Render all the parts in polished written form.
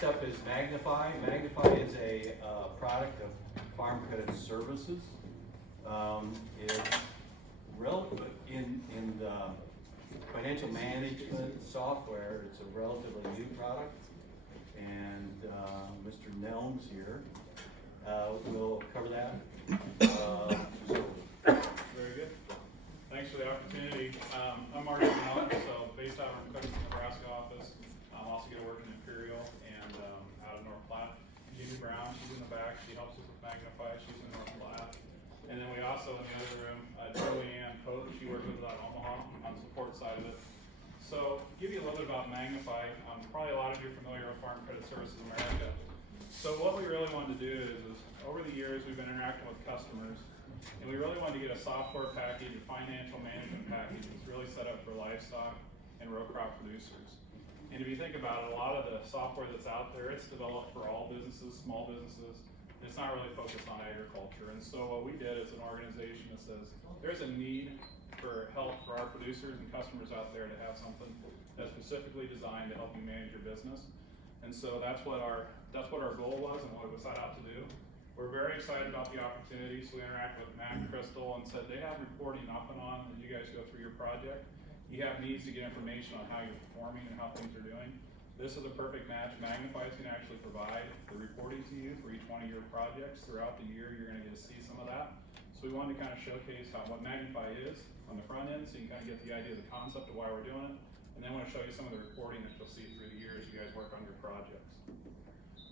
Next up is Magnify. Magnify is a product of Farm Credit Services. It's relevant in the financial management software. It's a relatively new product, and Mr. Nelms here will cover that. Very good. Thanks for the opportunity. I'm Marty Nelms, so based out of our Clarkston, Nebraska office. I'm also going to work in Imperial and out of North Platte. Jamie Brown, she's in the back. She helps us with Magnify. She's in North Platte. And then we also, in the other room, Joanne Pope. She works with us out of Omaha on the support side of it. So, give you a little bit about Magnify. Probably a lot of you are familiar with Farm Credit Services America. So what we really wanted to do is over the years we've been interacting with customers, and we really wanted to get a software package, a financial management package that's really set up for livestock and row crop producers. And if you think about it, a lot of the software that's out there, it's developed for all businesses, small businesses. It's not really focused on agriculture. And so what we did as an organization that says there's a need for help for our producers and customers out there to have something that's specifically designed to help you manage your business. And so that's what our goal was and what we set out to do. We're very excited about the opportunity. So we interact with Matt and Crystal and said they have reporting off and on as you guys go through your project. You have needs to get information on how you're performing and how things are doing. This is a perfect match. Magnify is going to actually provide the reporting to you for each one of your projects throughout the year. You're going to get to see some of that. So we wanted to kind of showcase what Magnify is on the front end, so you can kind of get the idea of the concept of why we're doing it. And then I want to show you some of the reporting that you'll see through the year as you guys work on your projects.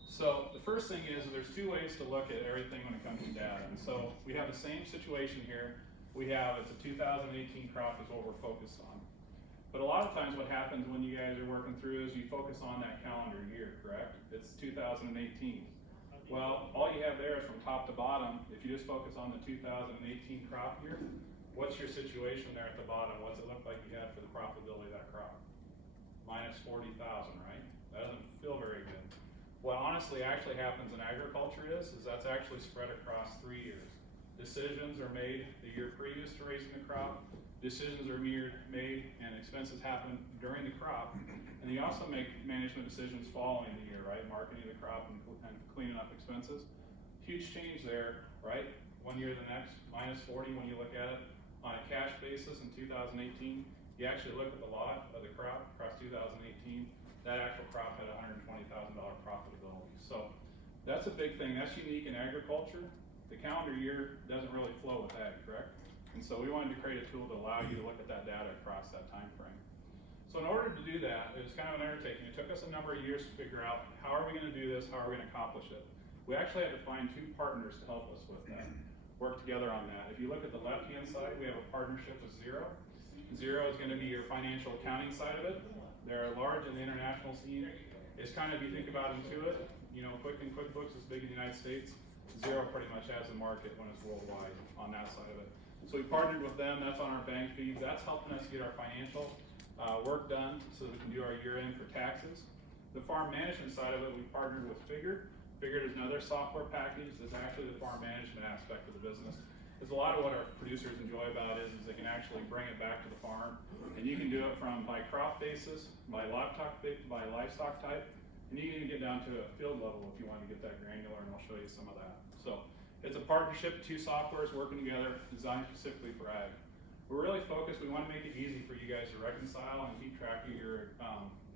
So the first thing is there's two ways to look at everything when it comes to data. And so we have the same situation here. It's a 2018 crop is what we're focused on. But a lot of times what happens when you guys are working through is you focus on that calendar year, correct? It's 2018. Well, all you have there is from top to bottom. If you just focus on the 2018 crop year, what's your situation there at the bottom? What's it look like you had for the profitability of that crop? Minus 40,000, right? That doesn't feel very good. What honestly actually happens in agriculture is that's actually spread across 3 years. Decisions are made the year previous to raising the crop. Decisions are made and expenses happen during the crop. And you also make management decisions following the year, right? Marketing the crop and cleaning up expenses. Huge change there, right? 1 year to the next, minus 40 when you look at it. On a cash basis in 2018, you actually look at the lot of the crop across 2018, that actual crop had $120,000 profitability. So that's a big thing. That's unique in agriculture. The calendar year doesn't really flow with ag, correct? And so we wanted to create a tool to allow you to look at that data across that time frame. So in order to do that, it was kind of an undertaking. It took us a number of years to figure out how are we going to do this, how are we going to accomplish it. We actually had to find 2 partners to help us with that, work together on that. If you look at the left-hand side, we have a partnership with Xero. Xero is going to be your financial accounting side of it. They're large in the international scene. It's kind of, if you think about Intuit, QuickBooks is big in the United States. Xero pretty much has a market when it's worldwide on that side of it. So we partnered with them. That's on our bank feeds. That's helping us get our financial work done so that we can do our year-end for taxes. The farm management side of it, we partnered with Figure. Figure is another software package that's actually the farm management aspect of the business. Because a lot of what our producers enjoy about it is they can actually bring it back to the farm. And you can do it from by crop basis, by livestock type, and you can even get down to a field level if you want to get that granular, and I'll show you some of that. So it's a partnership, 2 softwares working together, designed specifically for ag. We're really focused. We want to make it easy for you guys to reconcile and keep track of your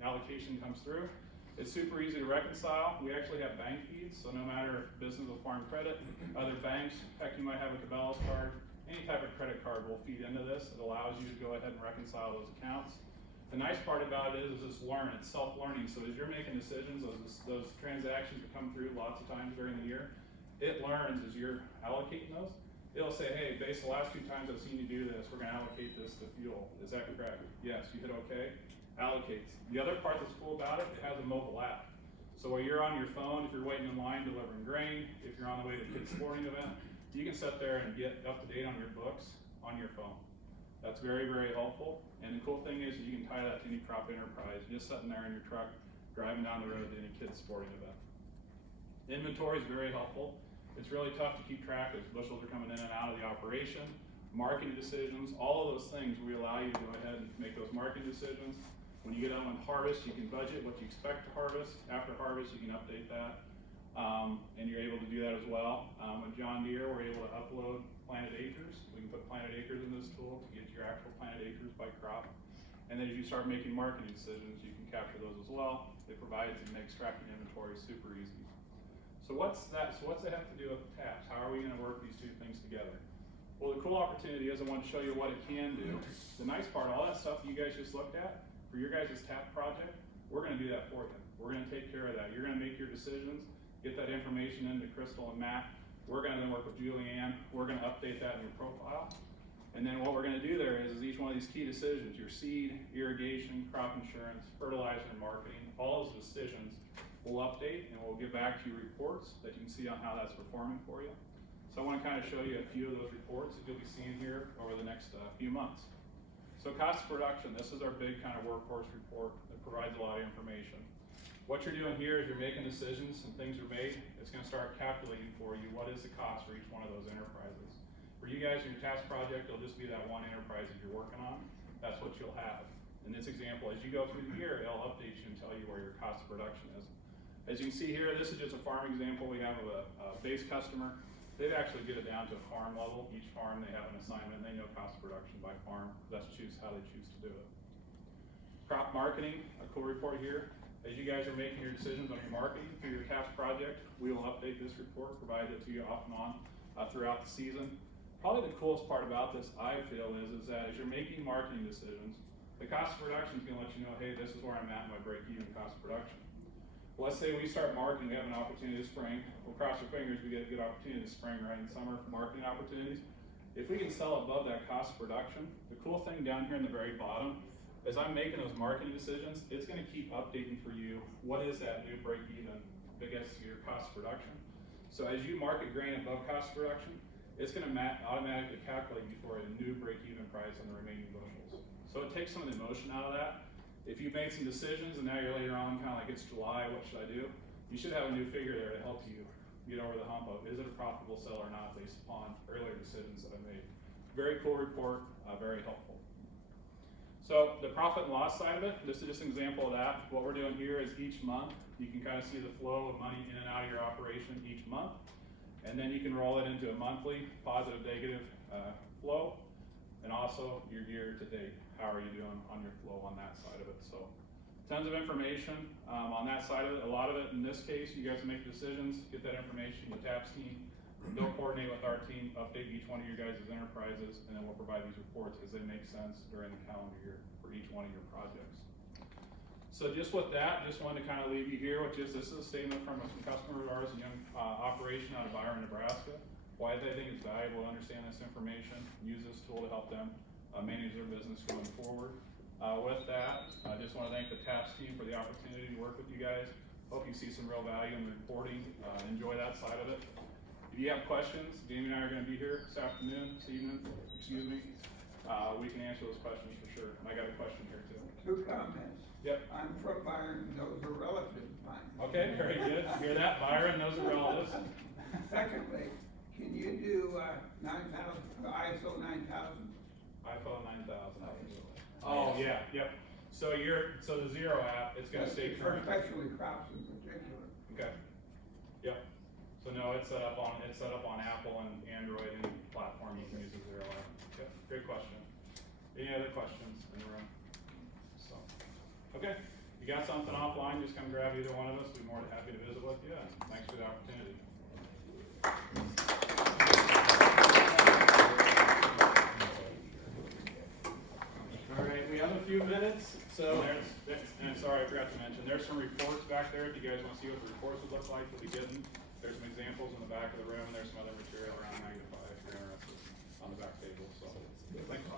allocation comes through. It's super easy to reconcile. We actually have bank feeds, so no matter if business or farm credit, other banks, heck, you might have a Cabela's card, any type of credit card will feed into this. It allows you to go ahead and reconcile those accounts. The nice part about it is it's it's self-learning. So as you're making decisions, those transactions that come through lots of times during the year, it learns as you're allocating those. It'll say, hey, based on the last 2 times I've seen you do this, we're going to allocate this to fuel. Is that correct? Yes. You hit OK? Allocates. The other part that's cool about it, it has a mobile app. So where you're on your phone, if you're waiting in line delivering grain, if you're on the way to a kid's sporting event, you can sit there and get up to date on your books on your phone. That's very, very helpful. And the cool thing is you can tie that to any crop enterprise, just sitting there in your truck, driving down the road to any kid's sporting event. Inventory is very helpful. It's really tough to keep track as bushels are coming in and out of the operation. Marketing decisions, all of those things, we allow you to go ahead and make those marketing decisions. When you get done with harvest, you can budget what you expect to harvest. After harvest, you can update that. And you're able to do that as well. With John Deere, we're able to upload planted acres. We can put planted acres in this tool to get your actual planted acres by crop. And then as you start making marketing decisions, you can capture those as well. It provides and makes tracking inventory super easy. So what's that have to do with the taps? How are we gonna work these two things together? Well, the cool opportunity is I want to show you what it can do. The nice part, all that stuff that you guys just looked at, for your guys' tap project, we're gonna do that for you. We're gonna take care of that. You're gonna make your decisions, get that information into Crystal and Matt. We're gonna then work with Julianne. We're gonna update that in your profile. And then what we're gonna do there is each one of these key decisions, your seed, irrigation, crop insurance, fertilizer, and marketing, all those decisions we'll update and we'll give back to you reports that you can see on how that's performing for you. So I wanna kind of show you a few of those reports that you'll be seeing here over the next few months. So cost of production, this is our big kind of workhorse report that provides a lot of information. What you're doing here is you're making decisions and things are made. It's gonna start calculating for you what is the cost for each one of those enterprises. For you guys in your task project, it'll just be that one enterprise that you're working on. That's what you'll have. In this example, as you go through the year, it'll update you and tell you where your cost of production is. As you can see here, this is just a farm example. We have a base customer. They'd actually get it down to a farm level. Each farm, they have an assignment. They know cost of production by farm. That's how they choose to do it. Crop marketing, a cool report here. As you guys are making your decisions on your marketing through your task project, we will update this report, provide it to you off and on throughout the season. Probably the coolest part about this, I feel, is that as you're making marketing decisions, the cost of production is going to let you know, hey, this is where I'm at in my break-even cost of production. Well, let's say we start marketing, we have an opportunity this spring. We'll cross our fingers, we get a good opportunity this spring, right, in summer for marketing opportunities. If we can sell above that cost of production, the cool thing down here in the very bottom, as I'm making those marketing decisions, it's going to keep updating for you what is that new break-even against your cost of production. So as you market grain above cost of production, it's going to automatically calculate you for a new break-even price on the remaining bushels. So it takes some of the emotion out of that. If you've made some decisions and now you're later on kind of like it's July, what should I do? You should have a new figure there to help you get over the hump of is it a profitable sell or not based upon earlier decisions that I made. Very cool report, very helpful. So the profit and loss side of it, this is just an example of that. What we're doing here is each month, you can kind of see the flow of money in and out of your operation each month. And then you can roll it into a monthly positive, negative flow. And also your year to date. How are you doing on your flow on that side of it? So tons of information on that side of it. A lot of it, in this case, you guys make decisions, get that information, the TAPS team. They'll coordinate with our team, update each one of your guys' enterprises, and then we'll provide these reports as they make sense during the calendar year for each one of your projects. So just with that, just wanted to kind of leave you here with this is a statement from some customer of ours, a young operation out of Byron, Nebraska. Why they think it's valuable to understand this information, use this tool to help them manage their business going forward. With that, I just want to thank the TAPS team for the opportunity to work with you guys. Hope you see some real value in the reporting. Enjoy that side of it. If you have questions, Jamie and I are going to be here this afternoon, this evening, excuse me. We can answer those questions for sure. And I got a question here too. 2 comments. Yep. I'm from Byron, those are relatives of mine. Okay, very good. Hear that, Byron? Those are relatives. Secondly, can you do 9,000, ISO 9000? iPhone 9000. Oh yeah, yep. So the Zero app, it's going to stay For current. especially crops in particular. Okay. Yep. So no, it's set up on Apple and Android, any platform you can use the Zero app. Okay. Great question. Any other questions in the room? So, okay. You got something offline, just come grab either one of us. We'd be more than happy to visit with you. And thanks for the opportunity. All right, we have a few minutes. So and sorry, I forgot to mention, there's some reports back there. If you guys want to see what the reports would look like, we'll be getting. There's some examples in the back of the room, and there's some other material around Magnify if you're interested on the back table. So, thanks.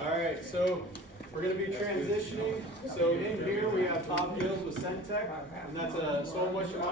All right, so we're going to be transitioning. So in here we have top deals with Centec, and that's a soil moisture